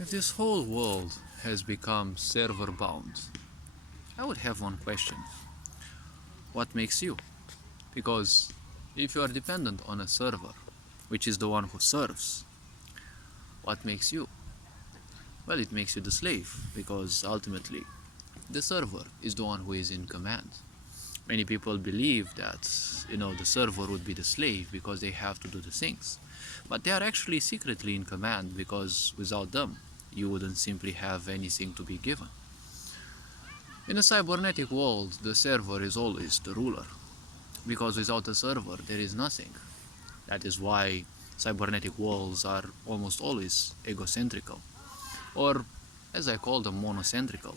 If this whole world has become server bound, I would have one question. What makes you? Because if you are dependent on a server, which is the one who serves, what makes you? Well, it makes you the slave, because ultimately the server is the one who is in command. Many people believe that, the server would be the slave because they have to do the things. But they are actually secretly in command because without them, you wouldn't simply have anything to be given. In a cybernetic world, the server is always the ruler, because without a server, there is nothing. That is why cybernetic worlds are almost always egocentrical, or as I call them, monocentrical.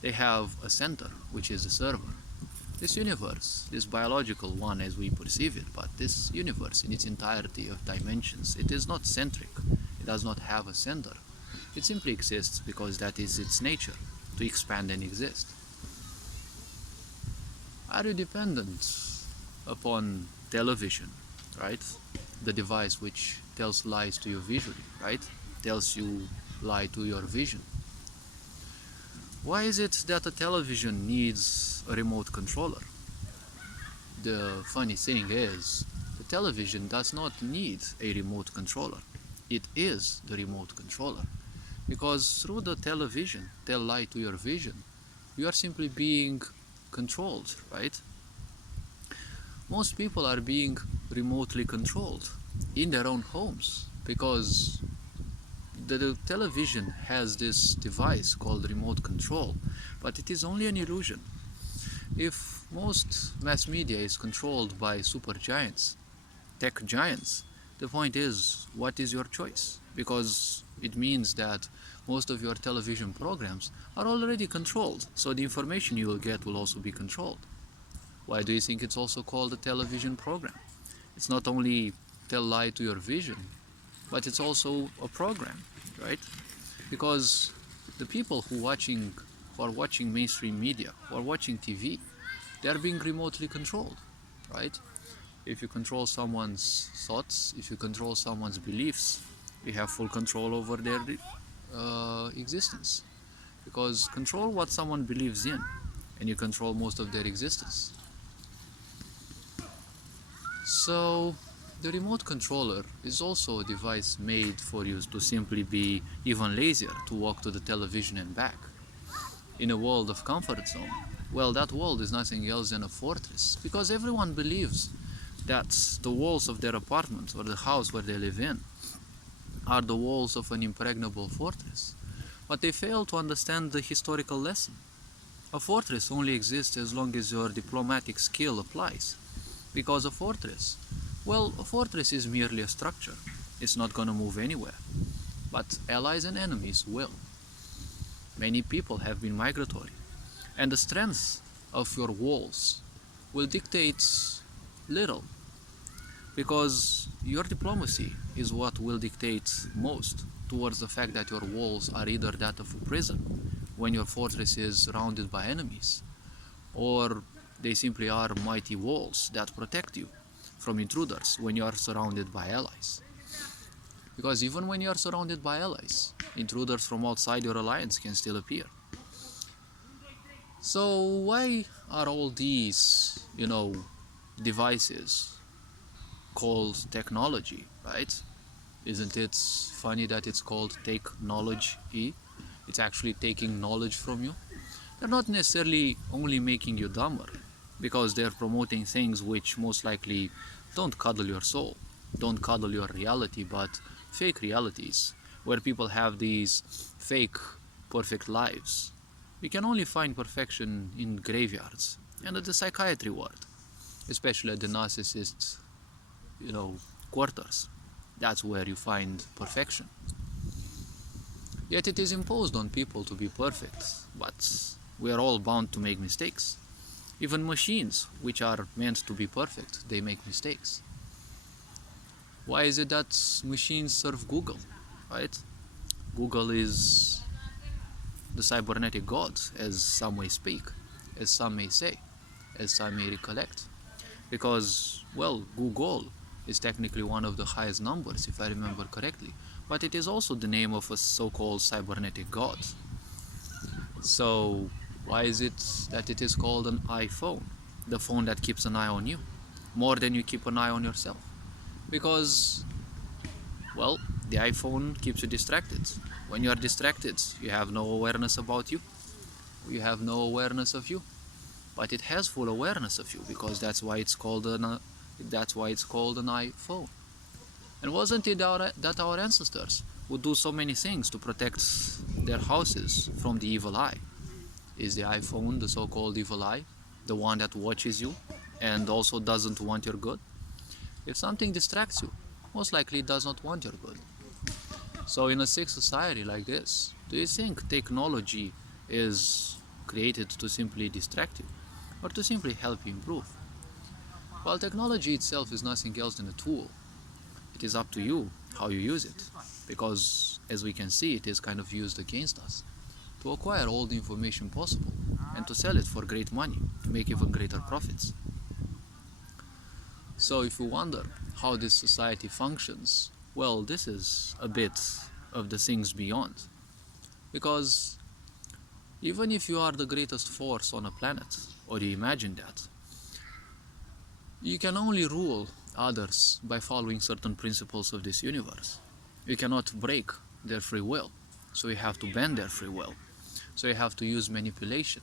They have a center, which is the server. This universe, this biological one as we perceive it, but this universe in its entirety of dimensions, it is not centric. It does not have a center. It simply exists because that is its nature, to expand and exist. Are you dependent upon television, right? The device which tells lies to you visually, right? Tells you lie to your vision. Why is it that a television needs a remote controller? The funny thing is, the television does not need a remote controller. It is the remote controller. Because through the television, tell lie to your vision, you are simply being controlled, right? Most people are being remotely controlled in their own homes because the television has this device called remote control, but it is only an illusion. If most mass media is controlled by super giants, tech giants, the point is, what is your choice? Because it means that most of your television programs are already controlled, so the information you will get will also be controlled. Why do you think it's also called a television program? It's not only tell lie to your vision, but it's also a program, right? Because the people who are watching mainstream media, who are watching TV, they are being remotely controlled, right? If you control someone's thoughts, if you control someone's beliefs, you have full control over their existence. Because control what someone believes in, and you control most of their existence. So, the remote controller is also a device made for you to simply be even lazier, to walk to the television and back. In a world of comfort zone, well, that world is nothing else than a fortress, because everyone believes that the walls of their apartment or the house where they live in are the walls of an impregnable fortress. But they fail to understand the historical lesson. A fortress only exists as long as your diplomatic skill applies. Because a fortress is merely a structure. It's not going to move anywhere. But allies and enemies will. Many people have been migratory. And the strength of your walls will dictate little. Because your diplomacy is what will dictate most towards the fact that your walls are either that of a prison, when your fortress is surrounded by enemies, or they simply are mighty walls that protect you from intruders when you are surrounded by allies. Because even when you are surrounded by allies, intruders from outside your alliance can still appear. So why are all these, devices called technology, right? Isn't it funny that it's called technology? It's actually taking knowledge from you. They're not necessarily only making you dumber, because they're promoting things which most likely don't cuddle your soul, don't cuddle your reality, but fake realities, where people have these fake perfect lives. We can only find perfection in graveyards and at the psychiatry ward, especially at the narcissist, quarters. That's where you find perfection. Yet it is imposed on people to be perfect, but we are all bound to make mistakes. Even machines, which are meant to be perfect, they make mistakes. Why is it that machines serve Google, right? Google is the cybernetic god, as some may speak, as some may say, as some may recollect. Because, Google is technically one of the highest numbers, if I remember correctly, but it is also the name of a so-called cybernetic god. So why is it that it is called an iPhone? The phone that keeps an eye on you, more than you keep an eye on yourself. Because, well, the iPhone keeps you distracted. When you are distracted, you have no awareness about you. You have no awareness of you. But it has full awareness of you, because that's why it's called an iPhone. And wasn't it that our ancestors would do so many things to protect their houses from the evil eye? Is the iPhone the so-called evil eye, the one that watches you and also doesn't want your good? If something distracts you, most likely it does not want your good. So in a sick society like this, do you think technology is created to simply distract you, or to simply help you improve? Well, technology itself is nothing else than a tool. It is up to you how you use it, because as we can see, it is kind of used against us to acquire all the information possible and to sell it for great money to make even greater profits. So if you wonder how this society functions, well, this is a bit of the things beyond. Because even if you are the greatest force on a planet, or you imagine that, you can only rule others by following certain principles of this universe. You cannot break their free will, so you have to bend their free will. So you have to use manipulation,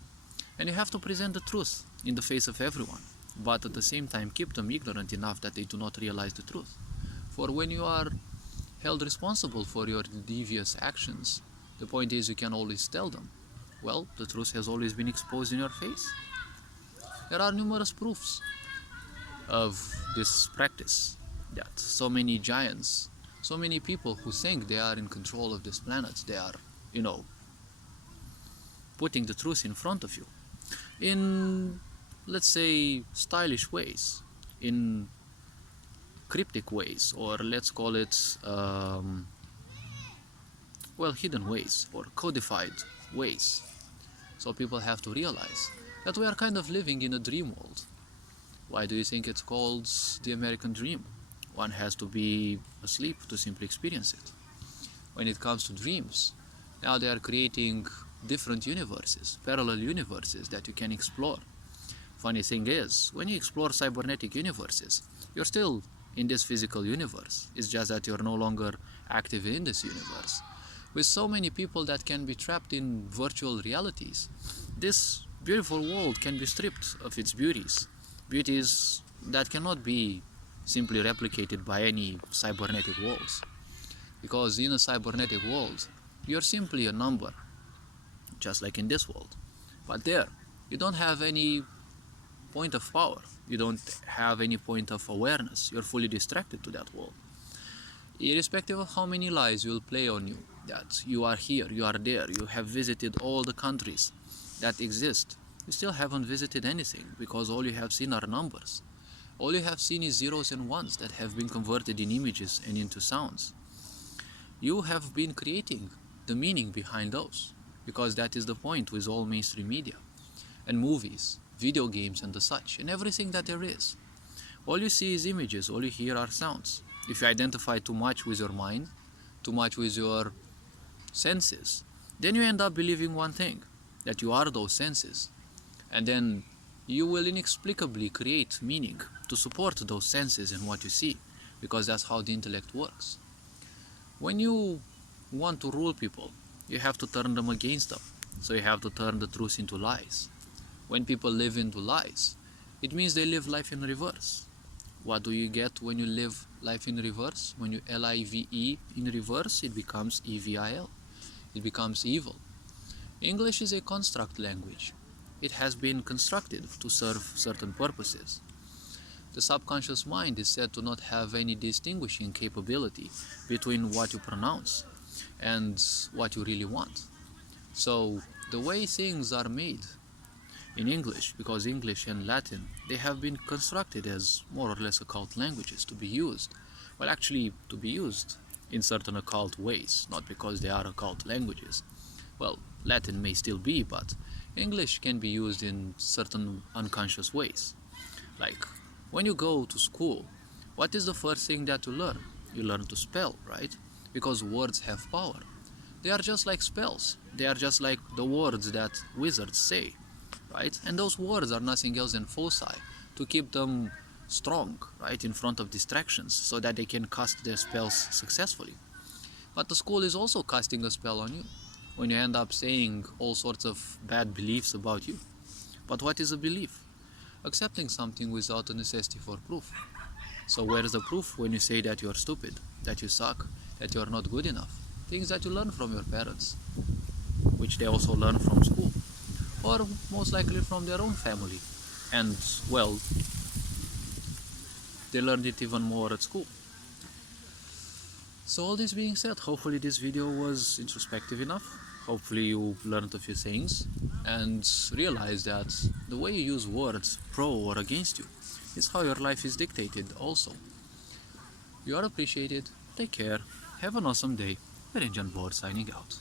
and you have to present the truth in the face of everyone, but at the same time keep them ignorant enough that they do not realize the truth. For when you are held responsible for your devious actions, the point is you can always tell them, well, the truth has always been exposed in your face. There are numerous proofs of this practice, that so many giants, so many people who think they are in control of this planet, they are, putting the truth in front of you in, let's say, stylish ways, in cryptic ways, or let's call it hidden ways or codified ways. So people have to realize that we are kind of living in a dream world. Why do you think it's called the American dream? One has to be asleep to simply experience it. When it comes to dreams, now they are creating different universes, parallel universes that you can explore. Funny thing is, when you explore cybernetic universes, you're still in this physical universe. It's just that you're no longer active in this universe. With so many people that can be trapped in virtual realities, this beautiful world can be stripped of its beauties that cannot be simply replicated by any cybernetic walls. Because in a cybernetic world, you're simply a number, just like in this world. But there, you don't have any point of power. You don't have any point of awareness. You're fully distracted to that world. Irrespective of how many lies will play on you, that you are here, you are there, you have visited all the countries that exist, you still haven't visited anything, because all you have seen are numbers. All you have seen is zeros and ones that have been converted in images and into sounds. You have been creating the meaning behind those, because that is the point with all mainstream media and movies, video games and the such, and everything that there is. All you see is images, all you hear are sounds. If you identify too much with your mind, too much with your senses, then you end up believing one thing, that you are those senses. And then you will inexplicably create meaning to support those senses and what you see, because that's how the intellect works. When you want to rule people, you have to turn them against them. So you have to turn the truth into lies. When people live into lies, it means they live life in reverse. What do you get when you live life in reverse? When you live in reverse, it becomes evil. It becomes evil. English is a construct language. It has been constructed to serve certain purposes. The subconscious mind is said to not have any distinguishing capability between what you pronounce and what you really want. So the way things are made in English, because English and Latin, they have been constructed as more or less occult languages to be used. Well, actually, to be used in certain occult ways, not because they are occult languages. Well, Latin may still be, but English can be used in certain unconscious ways. Like, when you go to school, what is the first thing that you learn? You learn to spell, right? because words have power. They are just like spells. They are just like the words that wizards say, right? And those words are nothing else than foci to keep them strong, right, in front of distractions so that they can cast their spells successfully. But the school is also casting a spell on you when you end up saying all sorts of bad beliefs about you. But what is a belief? Accepting something without a necessity for proof. So where is the proof when you say that you're stupid, that you suck, that you're not good enough? Things that you learn from your parents, which they also learn from school, or most likely from their own family. And, well, they learned it even more at school. So all this being said, hopefully this video was introspective enough. Hopefully you learned a few things and realized that the way you use words, pro or against you, is how your life is dictated also. You are appreciated. Take care. Have an awesome day. Range and Board signing out.